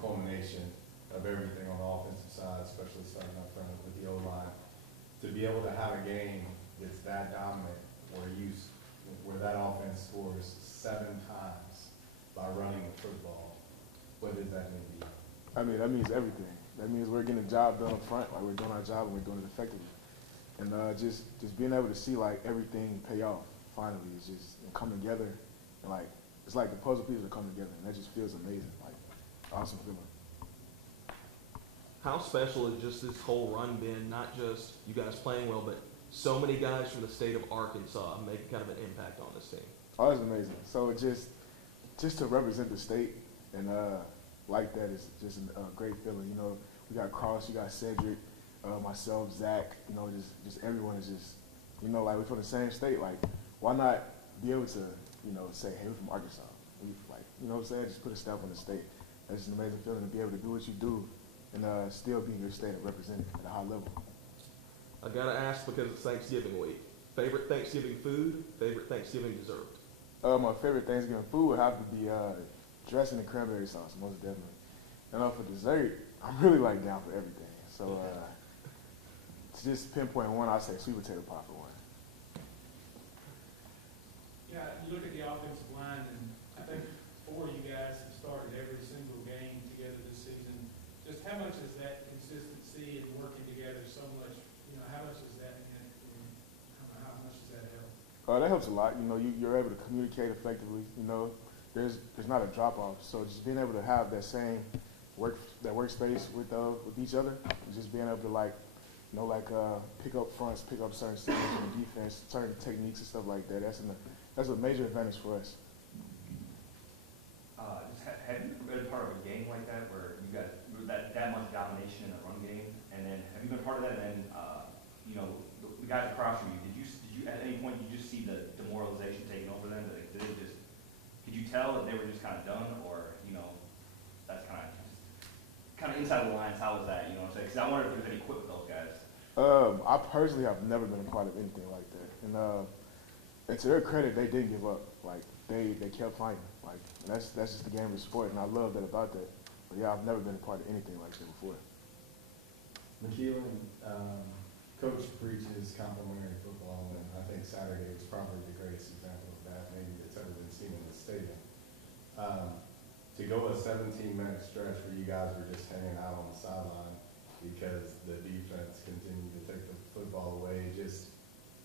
culmination of everything on the offensive side, especially starting up front with the O-line. To be able to have a game that's that dominant, where that offense scores 7 times by running the football, what does that mean to you? I mean, that means everything. That means we're getting the job done up front, like we're doing our job and we're doing it effectively. And just being able to see like everything pay off finally is just come together, and like it's like the puzzle pieces are coming together, and that just feels amazing, like awesome feeling. How special has just this whole run been? Not just you guys playing well, but so many guys from the state of Arkansas making kind of an impact on this team. Oh, it's amazing. So just to represent the state and like that is just a great feeling. You know, we got Cross, you got Cedric, myself, Zach. You know, just everyone is just, you know, like we're from the same state. Like, why not be able to, you know, say, hey, we're from Arkansas. We like, you know what I'm saying? Just put a stamp on the state. That's just an amazing feeling to be able to do what you do and still be in your state and represent it at a high level. I gotta ask because it's Thanksgiving week. Favorite Thanksgiving food? Favorite Thanksgiving dessert? My favorite Thanksgiving food would have to be dressing and cranberry sauce, most definitely. And for dessert, I'm really like down for everything. So to just pinpoint one, I'd say sweet potato pie for one. Yeah, you look at the offensive line, and I think 4 of you guys have started every single game together this season. Just how much is that consistency and working together so much, you know, how much is that meant, and how much does that help? That helps a lot. You know, you're able to communicate effectively. You know, there's not a drop off. So just being able to have that same workspace with each other, just being able to pick up fronts, pick up certain signals on defense, certain techniques and stuff like that. That's a major advantage for us. Have you been part of a game like that where you got that much domination in the run game, and then have you been part of that? And then you know, the guys across from you, did you at any point you just see the demoralization taking over them? Could you tell that they were just kind of done, or you know, that's kind of inside the lines? How was that? You know what I'm saying? Because I wonder if there's any quit with those guys. I personally have never been a part of anything like that, and to their credit, they didn't give up. Like they kept fighting. Like that's just the game of sport, and I love that about that. But yeah, I've never been a part of anything like that before. Makilan, Coach preaches complimentary football, and I think Saturday was probably the greatest example of that maybe that's ever been seen in the stadium. To go a 17-minute stretch where you guys were just hanging out on the sideline because the defense continued to take the football away, just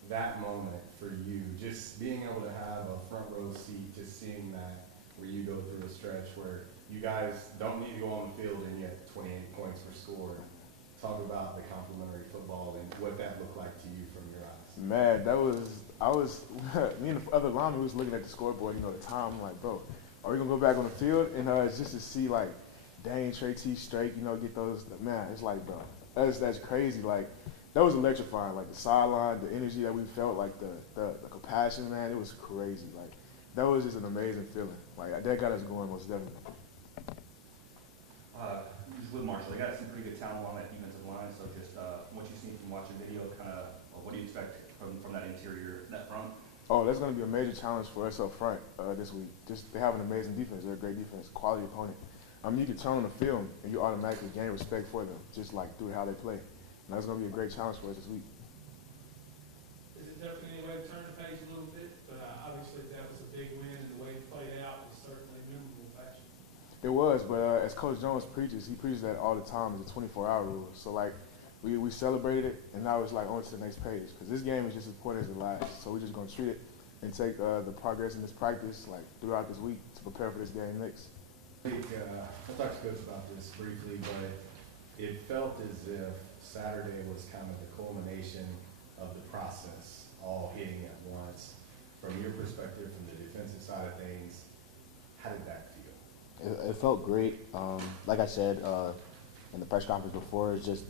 that moment for you, just being able to have a front row seat to seeing that, where you go through a stretch where you guys don't need to go on the field and yet 28 points were scored. Talk about the complimentary football and what that looked like to you from your eyes. Man, me and the other lineman was looking at the scoreboard, you know, the time. I'm like, bro, are we going to go back on the field? And it's just to see, like, Dane, Trey T, Strake, you know, get those, man, it's like, bro, that's crazy. Like, that was electrifying. Like, the sideline, the energy that we felt, like, the compassion, man, it was crazy. Like, that was just an amazing feeling. Like, that got us going most definitely. Just with Marshall, they got some pretty good talent on that defensive line. So just what you've seen from watching video, what do you expect from that interior, that front? Oh, that's going to be a major challenge for us up front this week. Just they have an amazing defense. They're a great defense, quality opponent. You can turn on the film and you automatically gain respect for them, just like through how they play. And that's going to be a great challenge for us this week. Is it definitely any way to turn the page a little bit? But obviously that was a big win, and the way it played out was certainly memorable fashion. It was, but as Coach Jones preaches, he preaches that all the time as a 24-hour rule. So, like, we celebrated it, and now it's like on to the next page. Because this game is just as important as the last. So we're just going to treat it and take the progress in this practice, like, throughout this week to prepare for this game next. I talked to Coach about this briefly, but it felt as if Saturday was kind of the culmination of the process, all hitting at once. From your perspective, from the defensive side of things, how did that feel? It felt great. Like I said in the press conference before, it's just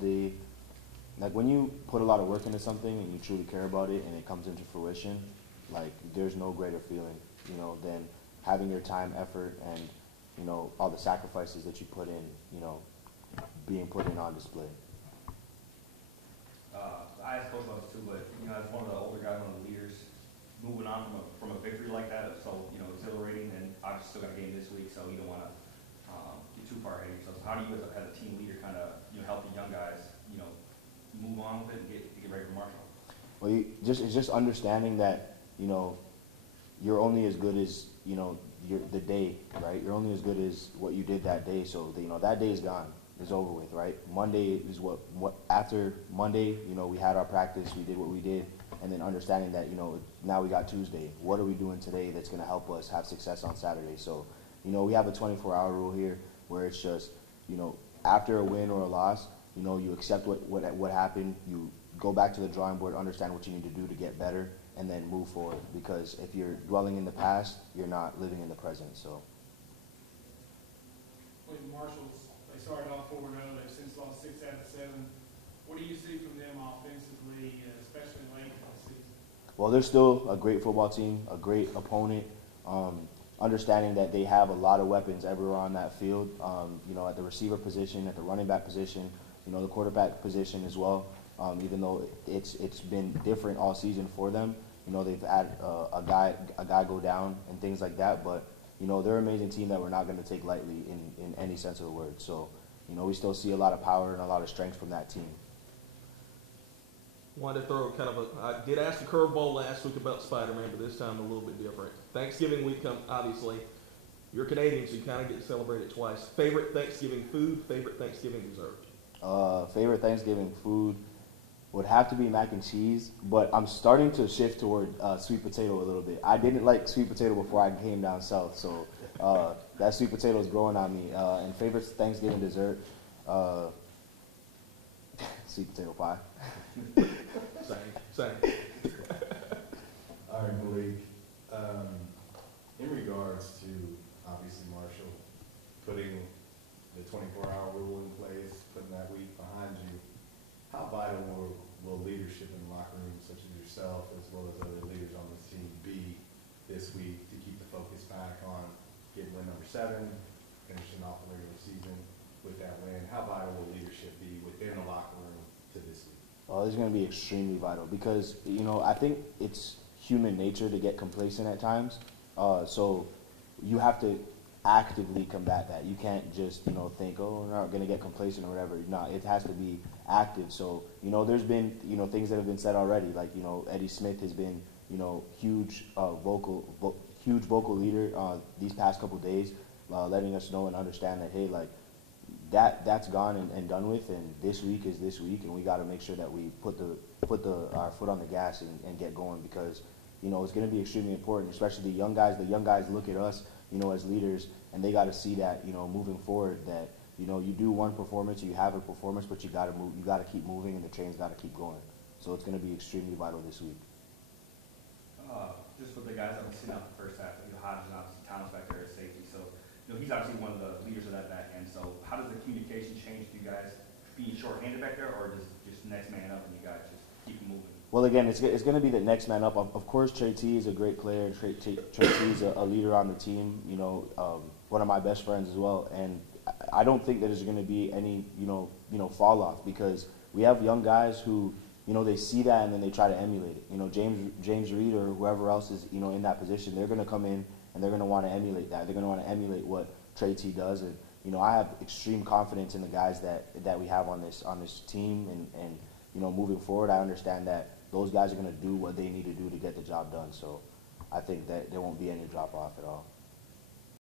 like when you put a lot of work into something and you truly care about it and it comes into fruition, like there's no greater feeling, you know, than having your time, effort, and you know all the sacrifices that you put in, you know, being put in on display. I asked Coach about this too, but you know, as one of the older guys, one of the leaders, moving on from a victory like that is so, you know, exhilarating, and obviously still got a game this week, so you don't want to get too far ahead of yourself. how do you as a team leader kind of, help the young guys, move on with it and get ready for Marshall? Well, it's just understanding that, you're only as good as, the day, right? You're only as good as what you did that day. So, that day is gone. It's over with, right? Monday is what after Monday, we had our practice, we did what we did, and then understanding that, now we got Tuesday. What are we doing today that's going to help us have success on Saturday? So, we have a 24-hour rule here where it's just, after a win or a loss, you accept what happened, you go back to the drawing board, understand what you need to do to get better, and then move forward. Because if you're dwelling in the past, you're not living in the present. So. When Marshall's, they started off 4-0, they've since lost 6 out of 7. What do you see from them offensively, especially late in the season? Well, they're still a great football team, a great opponent. Understanding that they have a lot of weapons everywhere on that field. At the receiver position, at the running back position, the quarterback position as well. Even though it's been different all season for them, they've had a guy go down and things like that. But they're an amazing team that we're not going to take lightly in any sense of the word. So we still see a lot of power and a lot of strength from that team. Wanted to throw I did ask a curveball last week about Spider-Man, but this time a little bit different. Thanksgiving week obviously. You're Canadian, so you kind of get to celebrate it twice. Favorite Thanksgiving food, favorite Thanksgiving dessert? Favorite Thanksgiving food would have to be mac and cheese, but I'm starting to shift toward sweet potato a little bit. I didn't like sweet potato before I came down south, so that sweet potato is growing on me. And favorite Thanksgiving dessert, sweet potato pie. Same. All right, Melique. In regards to, obviously, Marshall putting the 24-hour rule in place, putting that week behind you, how vital will leadership in the locker room, such as yourself, as well as other leaders on this team, be this week to keep the focus back on getting win number 7, finishing off the regular season with that win? How vital will leadership be within the locker room to this week? It's going to be extremely vital because, I think it's human nature to get complacent at times. So you have to actively combat that. You can't just, think, we're not going to get complacent or whatever. No, it has to be active. So, there's been, things that have been said already. Like, Eddie Smith has been, huge vocal leader these past couple of days, letting us know and understand that, hey, like, that's gone and done with, and this week is this week, and we got to make sure that we put our foot on the gas and get going because, it's going to be extremely important, especially the young guys. The young guys look at us, as leaders, and they got to see that, moving forward, that, you do one performance, you have a performance, but you got to move, you got to keep moving, and the train's got to keep going. So it's going to be extremely vital this week. Just for the guys that have seen out the first half, Hodge and obviously Thomas back there at safety. So, he's obviously one of the leaders of that back end. So how does the communication change with you guys being shorthanded back there, or just next man up and you guys just keep moving? Well, again, it's going to be the next man up. Of course, Trey T is a great player. Trey T is a leader on the team. One of my best friends as well. And I don't think that there's going to be any fall off because we have young guys who they see that and then they try to emulate it. James Reed or whoever else is in that position, they're going to come in and they're going to want to emulate that. They're going to want to emulate what Trey T does. And I have extreme confidence in the guys that we have on this team. And moving forward, I understand that those guys are going to do what they need to do to get the job done. So I think that there won't be any drop off at all.